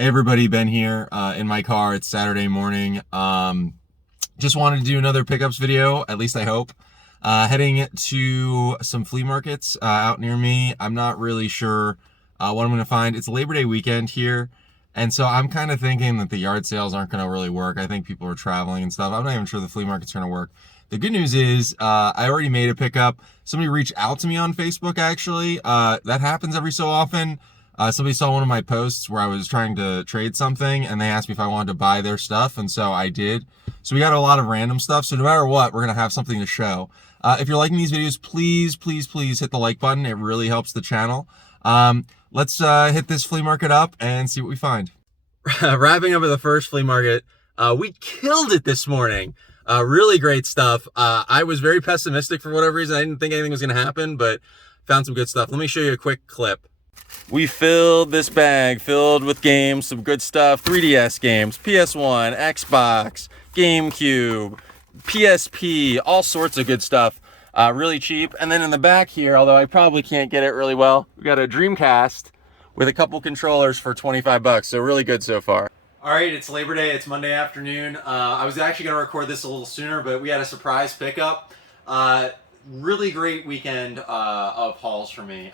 Hey everybody, Ben here in my car. It's Saturday morning. Just wanted to do another pickups video, at least I hope. Heading to some flea markets out near me. I'm not really sure what I'm going to find. It's Labor Day weekend here, and so I'm kind of thinking that the yard sales aren't going to really work. I think people are traveling and stuff. I'm not even sure the flea market's going to work. The good news is I already made a pickup. Somebody reached out to me on Facebook, actually. That happens every so often. Somebody saw one of my posts where I was trying to trade something, and they asked me if I wanted to buy their stuff, and so I did. So we got a lot of random stuff, so no matter what, we're going to have something to show. If you're liking these videos, please hit the like button. It really helps the channel. Let's hit this flea market up and see what we find. Wrapping up at the first flea market, we killed it this morning. Really great stuff. I was very pessimistic for whatever reason. I didn't think anything was going to happen, but found some good stuff. Let me show you a quick clip. We filled this bag, filled with games, some good stuff, 3DS games, PS1, Xbox, GameCube, PSP, all sorts of good stuff, really cheap. And then in the back here, although I probably can't get it really well, we got a Dreamcast with a couple controllers for 25 bucks, so really good so far. All right, it's Labor Day, it's Monday afternoon. I was actually gonna record this a little sooner, but we had a surprise pickup. Really great weekend of hauls for me.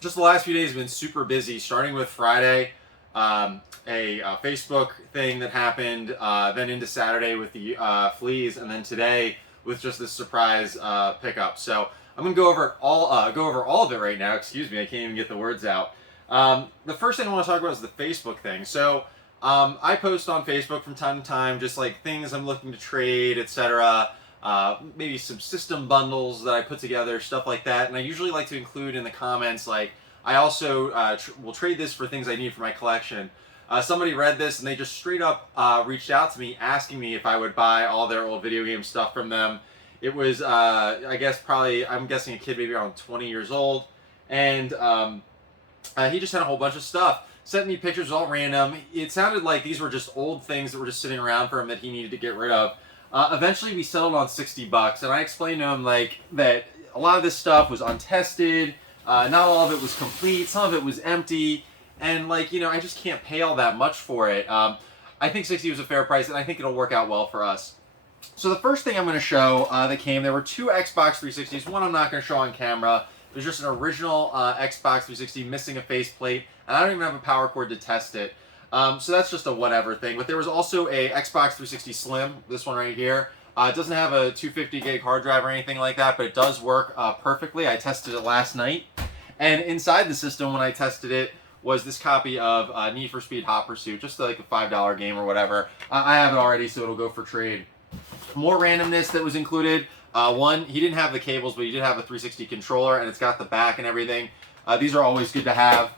Just the last few days have been super busy, starting with Friday, a Facebook thing that happened, then into Saturday with the Fleas, and then today with just this surprise pickup. So I'm gonna go over all of it right now. Excuse me, I can't even get the words out. The first thing I want to talk about is the Facebook thing. So I post on Facebook from time to time, just like things I'm looking to trade, etc. Maybe some system bundles that I put together, stuff like that. And I usually like to include in the comments, like, I also will trade this for things I need for my collection. Somebody read this and they just straight up reached out to me asking me if I would buy all their old video game stuff from them. It was, I guess probably, I'm guessing a kid maybe around 20 years old. And he just had a whole bunch of stuff. Sent me pictures all random. It sounded like these were just old things that were just sitting around for him that he needed to get rid of. Eventually we settled on 60 bucks, and I explained to him like that a lot of this stuff was untested, not all of it was complete, some of it was empty, and like, you know, I just can't pay all that much for it. I think 60 was a fair price, and I think it'll work out well for us. So the first thing I'm going to show that came, there were two Xbox 360s. One I'm not going to show on camera. There's just an original Xbox 360 missing a faceplate, and I don't even have a power cord to test it. So that's just a whatever thing. But there was also a Xbox 360 Slim, this one right here. It doesn't have a 250 gig hard drive or anything like that, but it does work perfectly. I tested it last night. And inside the system, when I tested it, was this copy of Need for Speed Hot Pursuit, just like a $5 game or whatever. I have it already, so it'll go for trade. More randomness that was included. One, he didn't have the cables, but he did have a 360 controller, and it's got the back and everything. These are always good to have.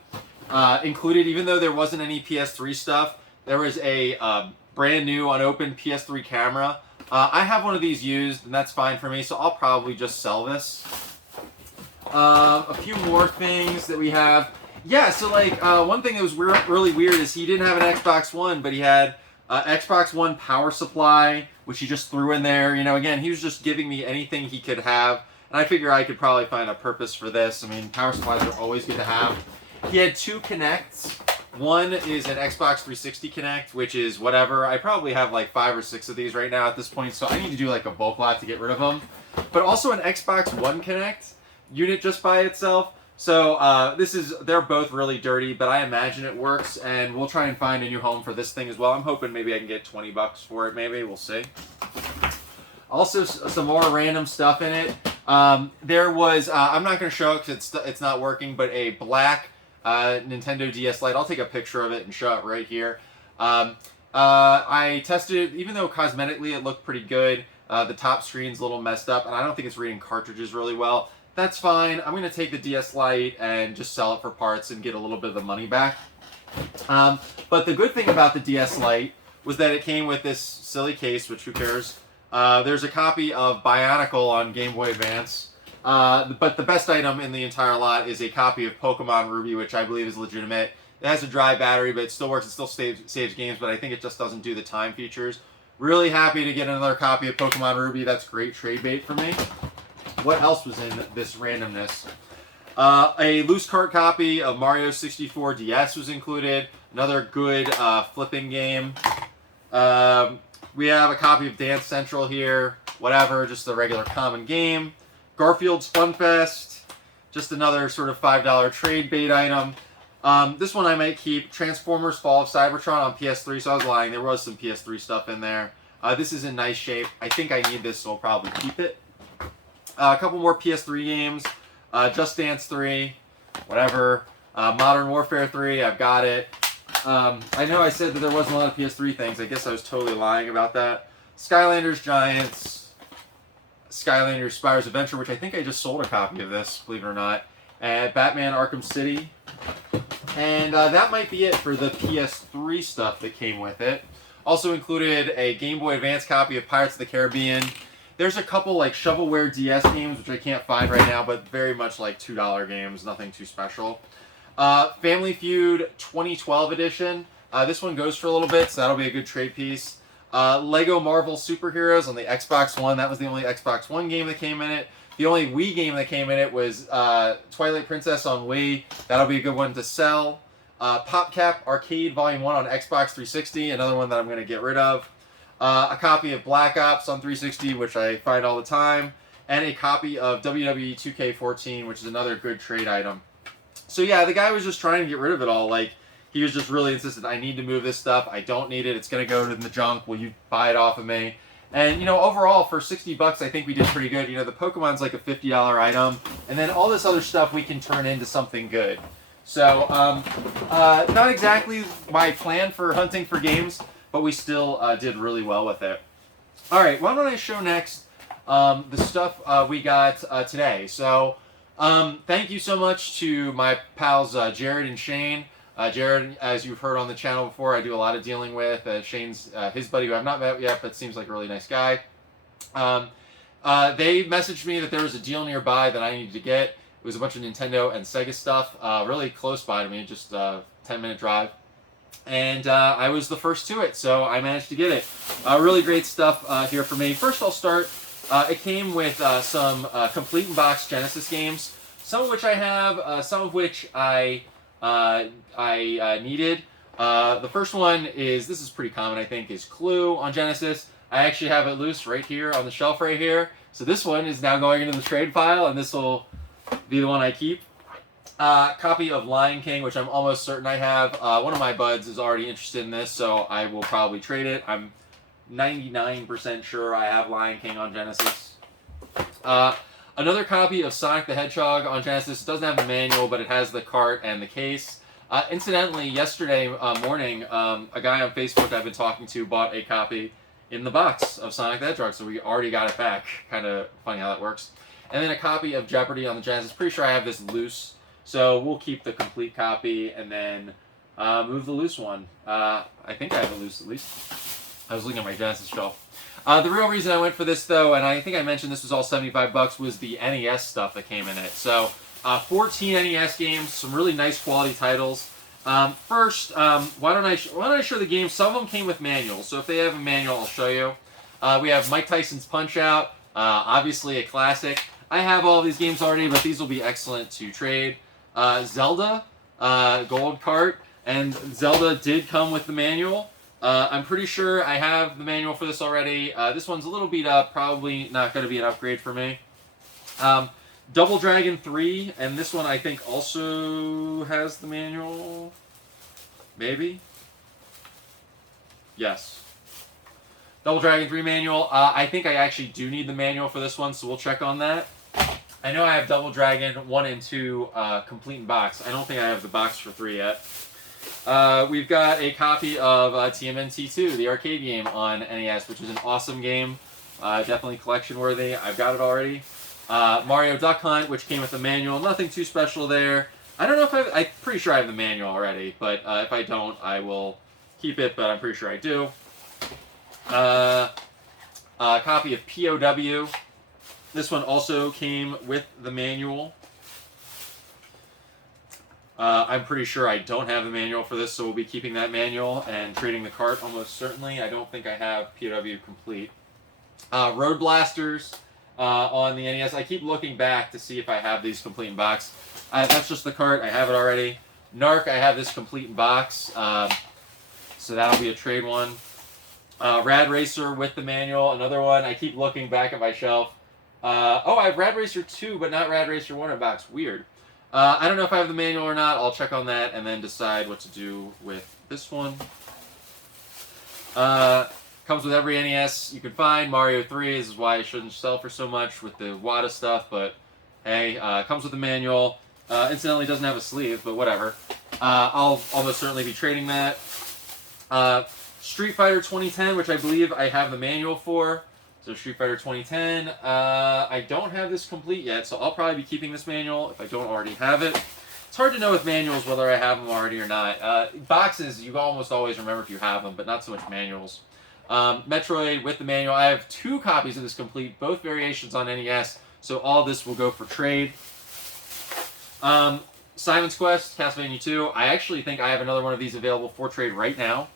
Included, even though there wasn't any PS3 stuff, there was a brand new unopened PS3 camera. I have one of these used, and that's fine for me, so I'll probably just sell this. A few more things that we have. Yeah, so like one thing that was really weird is he didn't have an Xbox One, but he had Xbox One power supply, which he just threw in there. You know, again, he was just giving me anything he could have, and I figure I could probably find a purpose for this. I mean, power supplies are always good to have. He had two Kinects. One is an Xbox 360 Kinect, which is whatever. I probably have like 5 or 6 of these right now at this point, so I need to do like a bulk lot to get rid of them. But also an Xbox One Kinect unit just by itself. So they're both really dirty, but I imagine it works, and we'll try and find a new home for this thing as well. I'm hoping maybe I can get 20 bucks for it, maybe. We'll see. Also, some more random stuff in it. There was, I'm not going to show it because it's not working, but a black Nintendo DS Lite. I'll take a picture of it and show it right here. I tested it, even though cosmetically it looked pretty good. The top screen's a little messed up, and I don't think it's reading cartridges really well. That's fine. I'm going to take the DS Lite and just sell it for parts and get a little bit of the money back. But the good thing about the DS Lite was that it came with this silly case, which who cares? There's a copy of Bionicle on Game Boy Advance. But the best item in the entire lot is a copy of Pokemon Ruby, which I believe is legitimate. It has a dry battery, but it still works. It still saves games, but I think it just doesn't do the time features. Really happy to get another copy of Pokemon Ruby. That's great trade bait for me. What else was in this randomness? A loose cart copy of Mario 64 DS was included. Another good flipping game. We have a copy of Dance Central here. Whatever, just a regular common game. Garfield's Fun Fest. Just another sort of $5 trade bait item. This one I might keep. Transformers Fall of Cybertron on PS3. So I was lying. There was some PS3 stuff in there. This is in nice shape. I think I need this, so I'll probably keep it. A couple more PS3 games. Just Dance 3. Whatever. Modern Warfare 3. I've got it. I know I said that there wasn't a lot of PS3 things. I guess I was totally lying about that. Skylanders Giants. Skylanders Spyro's Adventure, which I think I just sold a copy of this, believe it or not. And Batman Arkham City. And that might be it for the PS3 stuff that came with it. Also included a Game Boy Advance copy of Pirates of the Caribbean. There's a couple like shovelware DS games, which I can't find right now, but very much like $2 games, nothing too special. Family Feud 2012 edition. This one goes for a little bit, so that'll be a good trade piece. Lego Marvel Superheroes on the Xbox One. That was the only Xbox One game that came in it. The only Wii game that came in it was Twilight Princess on Wii. That'll be a good one to sell. PopCap Arcade Volume 1 on Xbox 360. Another one that I'm going to get rid of. A copy of Black Ops on 360, which I find all the time. And a copy of WWE 2K14, which is another good trade item. So yeah, the guy was just trying to get rid of it all. Like, he was just really insistent, I need to move this stuff. I don't need it. It's going to go to the junk. Will you buy it off of me? And, you know, overall, for 60 bucks, I think we did pretty good. You know, the Pokemon's like a $50 item. And then all this other stuff we can turn into something good. So, not exactly my plan for hunting for games, but we still did really well with it. All right, why don't I show next the stuff we got today. So, thank you so much to my pals Jared and Shane. Jared, as you've heard on the channel before, I do a lot of dealing with. Shane's his buddy who I've not met yet, but seems like a really nice guy. They messaged me that there was a deal nearby that I needed to get. It was a bunch of Nintendo and Sega stuff, really close by to me, just a 10-minute drive. And I was the first to it, so I managed to get it. Really great stuff here for me. First, I'll start. It came with some complete in-box Genesis games, some of which I have, some of which I needed. The first one is, this is pretty common, I think, is Clue on Genesis. I actually have it loose right here on the shelf right here. So this one is now going into the trade pile, and this will be the one I keep. Copy of Lion King, which I'm almost certain I have. One of my buds is already interested in this, so I will probably trade it. I'm 99% sure I have Lion King on Genesis. Another copy of Sonic the Hedgehog on Genesis. It doesn't have the manual, but it has the cart and the case. Incidentally, yesterday morning, a guy on Facebook I've been talking to bought a copy in the box of Sonic the Hedgehog, so we already got it back. Kind of funny how that works. And then a copy of Jeopardy on the Genesis. Pretty sure I have this loose, so we'll keep the complete copy and then move the loose one. I think I have it loose at least. I was looking at my Genesis shelf. The real reason I went for this, though, and I think I mentioned this was all 75 bucks, was the NES stuff that came in it. So 14 NES games, some really nice quality titles. First, why don't I show the games? Some of them came with manuals, so if they have a manual, I'll show you. We have Mike Tyson's Punch-Out, obviously a classic. I have all these games already, but these will be excellent to trade. Zelda, Gold Cart, and Zelda did come with the manual. I'm pretty sure I have the manual for this already. This one's a little beat up, probably not going to be an upgrade for me. Double Dragon 3, and this one I think also has the manual. Maybe? Yes. Double Dragon 3 manual. I think I actually do need the manual for this one, so we'll check on that. I know I have Double Dragon 1 and 2 complete in box. I don't think I have the box for 3 yet. We've got a copy of TMNT2, the arcade game on NES, which is an awesome game. Definitely collection worthy. I've got it already. Mario Duck Hunt, which came with the manual. Nothing too special there. I don't know if I'm pretty sure I have the manual already, but if I don't, I will keep it, but I'm pretty sure I do. A copy of POW. This one also came with the manual. I'm pretty sure I don't have the manual for this, so we'll be keeping that manual and trading the cart almost certainly. I don't think I have POW complete. Road Blasters on the NES. I keep looking back to see if I have these complete in box. That's just the cart. I have it already. Narc, I have this complete in box. So that'll be a trade one. Rad Racer with the manual, another one. I keep looking back at my shelf. I have Rad Racer 2, but not Rad Racer 1 in box. Weird. I don't know if I have the manual or not. I'll check on that and then decide what to do with this one. Comes with every NES you can find. Mario 3, this is why it shouldn't sell for so much with the WADA stuff, but hey, comes with the manual. Incidentally, doesn't have a sleeve, but whatever. I'll almost certainly be trading that. Street Fighter 2010, which I believe I have the manual for. So Street Fighter 2010. I don't have this complete yet, so I'll probably be keeping this manual if I don't already have it. It's hard to know with manuals whether I have them already or not. Boxes, you almost always remember if you have them, but not so much manuals. Metroid with the manual. I have 2 copies of this complete, both variations on NES, so all this will go for trade. Simon's Quest, Castlevania 2. I actually think I have another one of these available for trade right now.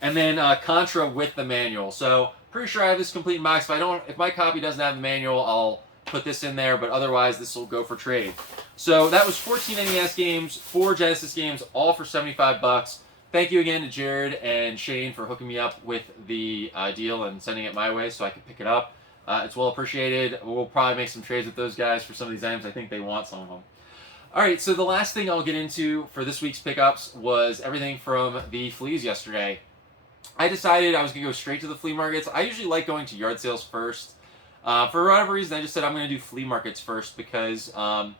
And then Contra with the manual. So pretty sure I have this complete in box. If my copy doesn't have the manual, I'll put this in there. But otherwise, this will go for trade. So that was 14 NES games, 4 Genesis games, all for $75. Thank you again to Jared and Shane for hooking me up with the deal and sending it my way so I could pick it up. It's well appreciated. We'll probably make some trades with those guys for some of these items. I think they want some of them. All right, so the last thing I'll get into for this week's pickups was everything from the Fleas yesterday. I decided I was going to go straight to the flea markets. I usually like going to yard sales first. For whatever reason, I just said I'm going to do flea markets first because I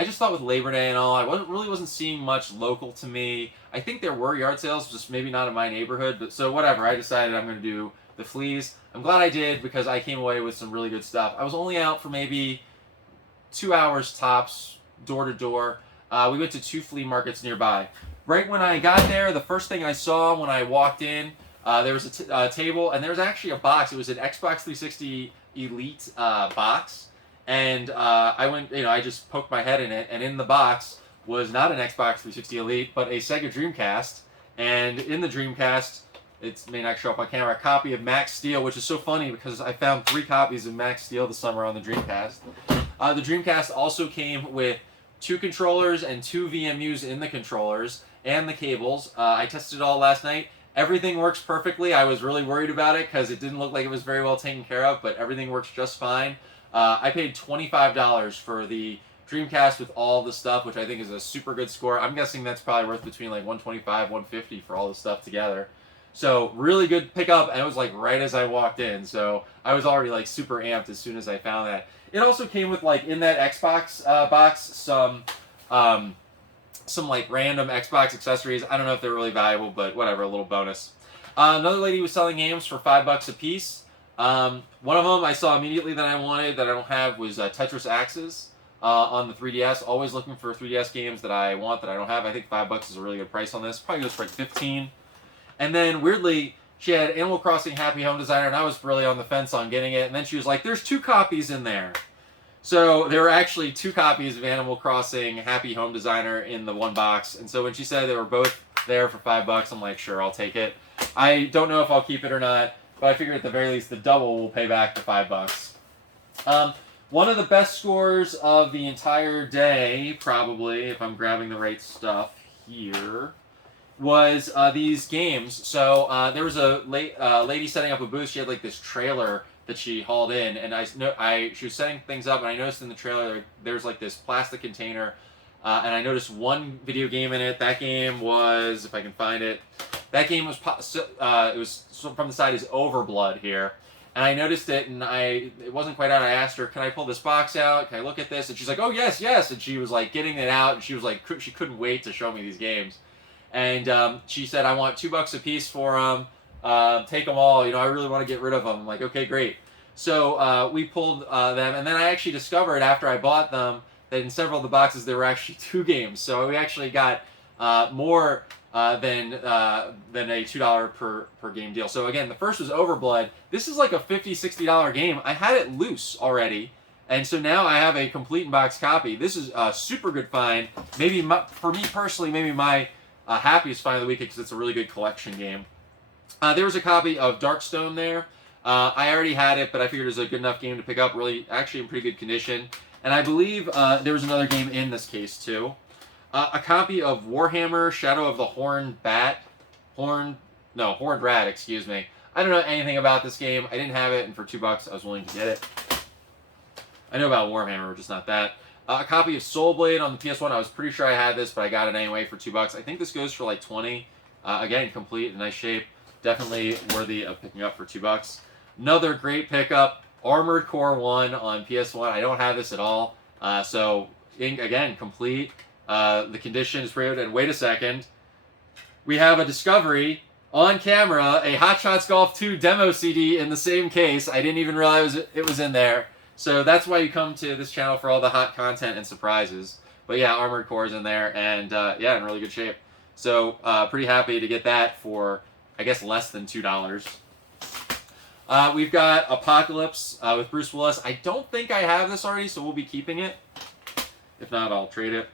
just thought with Labor Day and all, I really wasn't seeing much local to me. I think there were yard sales, just maybe not in my neighborhood. But so whatever, I decided I'm going to do the Fleas. I'm glad I did because I came away with some really good stuff. I was only out for maybe 2 hours tops, door to door. We went to 2 flea markets nearby. Right when I got there, the first thing I saw when I walked in, there was a table, and there was actually a box. It was an Xbox 360 Elite box, and I went, I just poked my head in it, and in the box was not an Xbox 360 Elite, but a Sega Dreamcast, and in the Dreamcast, it may not show up on camera, a copy of Max Steel, which is so funny because I found 3 copies of Max Steel this summer on the Dreamcast. The Dreamcast also came with 2 controllers and 2 VMUs in the controllers, and the cables. I tested it all last night. Everything works perfectly. I was really worried about it because it didn't look like it was very well taken care of, but everything works just fine. I paid $25 for the Dreamcast with all the stuff, which I think is a super good score. I'm guessing that's probably worth between like $125, $150 for all the stuff together. So really good pickup, and it was like right as I walked in. So I was already like super amped as soon as I found that. It also came with like in that Xbox box some like random Xbox accessories. I don't know if they're really valuable, but whatever, a little bonus. Another lady was selling games for $5 a piece. One of them I saw immediately that I wanted that I don't have was Tetris Axes on the 3DS. Always looking for 3DS games that I want that I don't have. I think $5 is a really good price on this. Probably goes for like 15. And then weirdly, she had Animal Crossing Happy Home Designer, and I was really on the fence on getting it. And then she was like, "There's 2 copies in there." So there were actually 2 copies of Animal Crossing Happy Home Designer in the one box. And so when she said they were both there for $5, I'm like, sure, I'll take it. I don't know if I'll keep it or not, but I figure at the very least the double will pay back the $5. One of the best scores of the entire day, probably, if I'm grabbing the right stuff here, was these games. So there was a lady setting up a booth. She had like this trailer that she hauled in, and she was setting things up, and I noticed in the trailer there's like this plastic container, and I noticed one video game in it. That game was, if I can find it, that game was it was from the side is Overblood here, and I noticed it, and it wasn't quite out. I asked her, "Can I pull this box out? Can I look at this?" And she's like, "Oh yes, yes," and she was like getting it out, and she was like she couldn't wait to show me these games, and she said, "I want $2 a piece for them. Take them all. I really want to get rid of them." I'm like, okay, great. So we pulled them, and then I actually discovered after I bought them that in several of the boxes there were actually 2 games. So we actually got more than a $2 per game deal. So again, the first was Overblood. This is like a $50, $60 game. I had it loose already, and so now I have a complete in-box copy. This is a super good find. Maybe for me personally, maybe my happiest find of the week because it's a really good collection game. There was a copy of Darkstone there. I already had it, but I figured it was a good enough game to pick up. Really, actually in pretty good condition. And I believe there was another game in this case, too. A copy of Warhammer Shadow of the Horned Rat, excuse me. I don't know anything about this game. I didn't have it, and for $2, I was willing to get it. I know about Warhammer, just not that. A copy of Soul Blade on the PS1. I was pretty sure I had this, but I got it anyway for $2. I think this goes for like 20. Again, complete, in nice shape. Definitely worthy of picking up for $2. Another great pickup, Armored Core 1 on PS1. I don't have this at all. Again, complete. The condition is pretty good. And wait a second. We have a discovery on camera, a Hot Shots Golf 2 demo CD in the same case. I didn't even realize it was in there. So that's why you come to this channel, for all the hot content and surprises. But yeah, Armored Core is in there, and yeah, in really good shape. So pretty happy to get that for, I guess, less than $2. We've got Apocalypse with Bruce Willis. I don't think I have this already, so we'll be keeping it. If not, I'll trade it.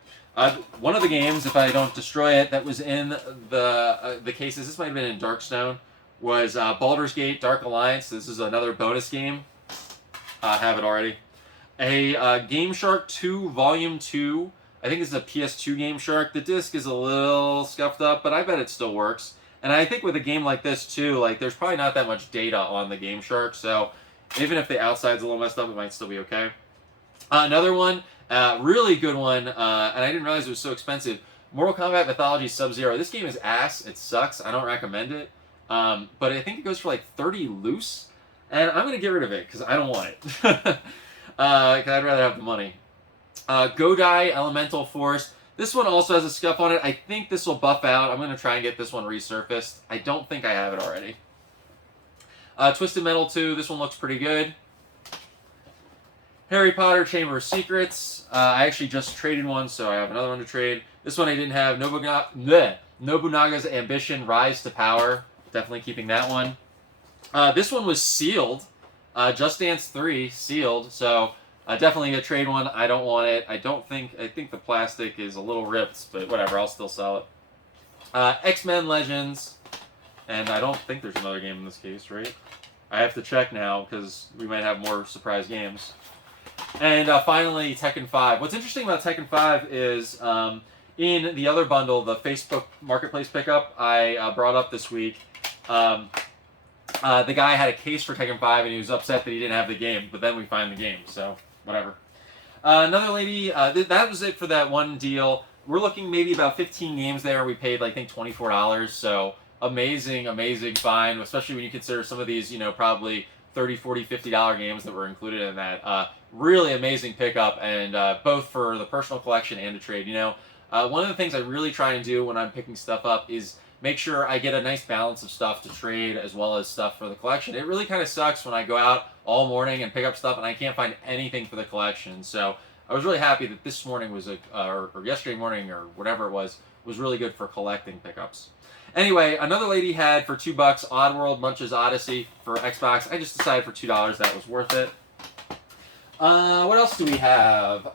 One of the games, if I don't destroy it, that was in the cases, this might have been in Darkstone, was Baldur's Gate Dark Alliance. This is another bonus game. I have it already. A Game Shark 2 Volume 2. I think this is a PS2 Game Shark. The disc is a little scuffed up, but I bet it still works. And I think with a game like this, too, like, there's probably not that much data on the Game Shark, so even if the outside's a little messed up, it might still be okay. Another one, really good one, and I didn't realize it was so expensive. Mortal Kombat Mythology Sub-Zero. This game is ass. It sucks. I don't recommend it. But I think it goes for like 30 loose. And I'm going to get rid of it because I don't want it. Because I'd rather have the money. Godai Elemental Force. This one also has a scuff on it. I think this will buff out. I'm going to try and get this one resurfaced. I don't think I have it already. Twisted Metal 2. This one looks pretty good. Harry Potter Chamber of Secrets. I actually just traded one, so I have another one to trade. This one I didn't have. Nobunaga's Ambition Rise to Power. Definitely keeping that one. This one was sealed. Just Dance 3 sealed, so definitely a trade one. I don't want it. I think the plastic is a little ripped, but whatever, I'll still sell it. X-Men Legends, and I don't think there's another game in this case, right? I have to check now, because we might have more surprise games. And finally, Tekken 5. What's interesting about Tekken 5 is, in the other bundle, the Facebook Marketplace pickup I brought up this week, the guy had a case for Tekken 5, and he was upset that he didn't have the game, but then we find the game, so whatever. Another lady, that was it for that one deal. We're looking maybe about 15 games there. We paid, I think, $24, so amazing, amazing find, especially when you consider some of these, probably $30, $40, $50 games that were included in that. Really amazing pickup, and both for the personal collection and to trade. One of the things I really try and do when I'm picking stuff up is make sure I get a nice balance of stuff to trade as well as stuff for the collection. It really kind of sucks when I go out all morning and pick up stuff and I can't find anything for the collection. So I was really happy that this morning was, or yesterday morning or whatever it was really good for collecting pickups. Anyway, another lady had for $2 Oddworld Munch's Odyssey for Xbox. I just decided for $2 that was worth it. What else do we have?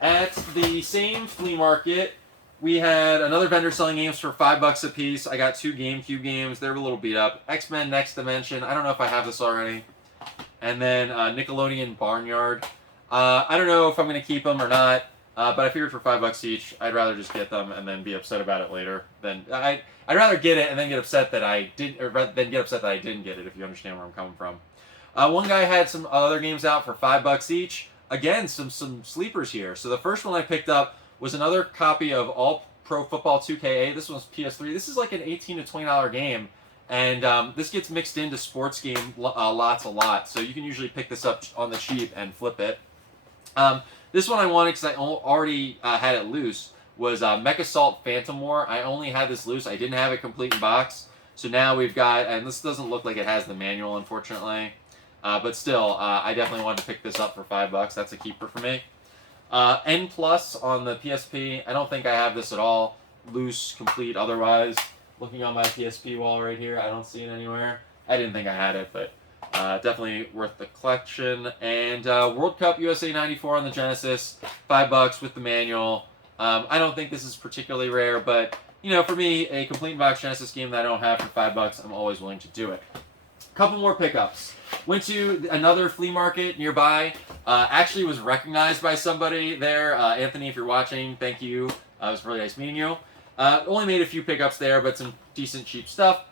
At the same flea market, we had another vendor selling games for $5 a piece. I got 2 GameCube games. They're a little beat up. X-Men Next Dimension. I don't know if I have this already. And then Nickelodeon Barnyard. I don't know if I'm going to keep them or not. But I figured for $5 each, I'd rather just get them and then be upset about it later. I'd rather get it and then get upset that I didn't, or then get upset that I didn't get it. If you understand where I'm coming from. One guy had some other games out for $5 each. Again, some sleepers here. So the first one I picked up was another copy of All Pro Football 2K. This one's PS3. This is like an $18 to $20 game, and this gets mixed into sports game lots a lot. So you can usually pick this up on the cheap and flip it. This one I wanted because I already had it loose, was Mechasalt Phantom War. I only had this loose. I didn't have it complete in box. So now we've got, and this doesn't look like it has the manual, unfortunately. But still, I definitely wanted to pick this up for $5. That's a keeper for me. N Plus on the PSP. I don't think I have this at all. Loose, complete, otherwise. Looking on my PSP wall right here, I don't see it anywhere. I didn't think I had it, but definitely worth the collection. And World Cup USA 94 on the Genesis, $5 with the manual. I don't think this is particularly rare, but for me, a complete box Genesis game that I don't have for $5, I'm always willing to do it. Couple more pickups. Went to another flea market nearby. Actually was recognized by somebody there. Anthony, if you're watching, thank you. It was really nice meeting you. Only made a few pickups there, but some decent cheap stuff.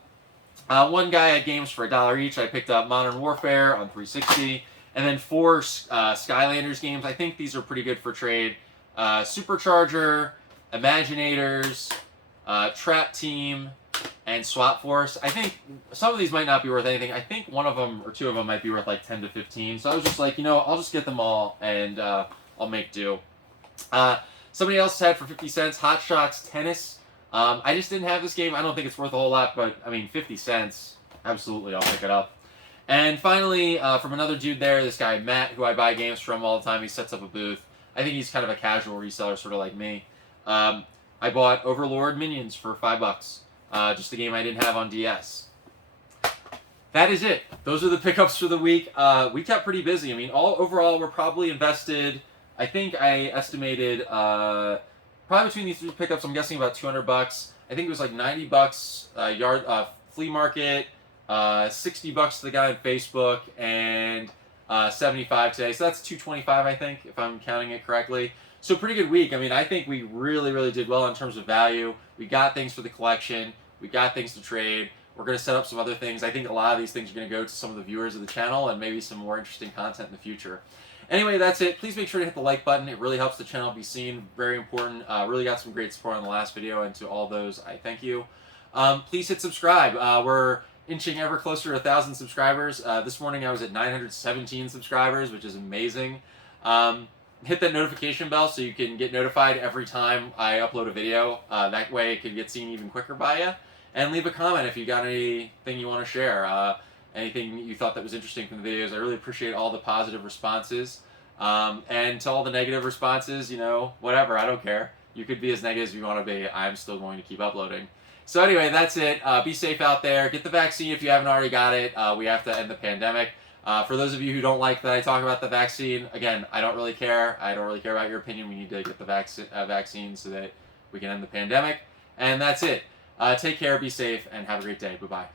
One guy had games for $1 each. I picked up Modern Warfare on 360. And then 4 Skylanders games. I think these are pretty good for trade. Supercharger, Imaginators, Trap Team, and Swap Force. I think some of these might not be worth anything. I think one of them or two of them might be worth like 10 to 15. So I was just like, you know, I'll just get them all and I'll make do. Somebody else had for 50 cents Hot Shots Tennis. I just didn't have this game. I don't think it's worth a whole lot, but I mean, 50 cents, absolutely, I'll pick it up. And finally, from another dude there, this guy Matt, who I buy games from all the time, he sets up a booth. I think he's kind of a casual reseller, sort of like me. I bought Overlord Minions for $5. Just a game I didn't have on DS. That is it. Those are the pickups for the week. We kept pretty busy. I mean, overall, we're probably invested. I think I estimated probably between these 3 pickups, I'm guessing about $200. I think it was like $90 flea market, $60 to the guy on Facebook, and $75 today. So that's $225, I think, if I'm counting it correctly. So pretty good week. I mean, I think we really, really did well in terms of value. We got things for the collection. We got things to trade. We're going to set up some other things. I think a lot of these things are going to go to some of the viewers of the channel and maybe some more interesting content in the future. Anyway, that's it. Please make sure to hit the like button. It really helps the channel be seen. Very important. Really got some great support on the last video, and to all those, I thank you. Please hit subscribe. We're inching ever closer to 1,000 subscribers. This morning I was at 917 subscribers, which is amazing. Hit that notification bell so you can get notified every time I upload a video. That way it can get seen even quicker by you. And leave a comment if you got anything you want to share. Anything you thought that was interesting from the videos. I really appreciate all the positive responses. And to all the negative responses, you know, whatever, I don't care. You could be as negative as you want to be. I'm still going to keep uploading. So anyway, that's it. Be safe out there. Get the vaccine if you haven't already got it. We have to end the pandemic. For those of you who don't like that I talk about the vaccine, again, I don't really care. I don't really care about your opinion. We need to get the vaccine so that we can end the pandemic. And that's it. Take care, be safe, and have a great day. Bye-bye.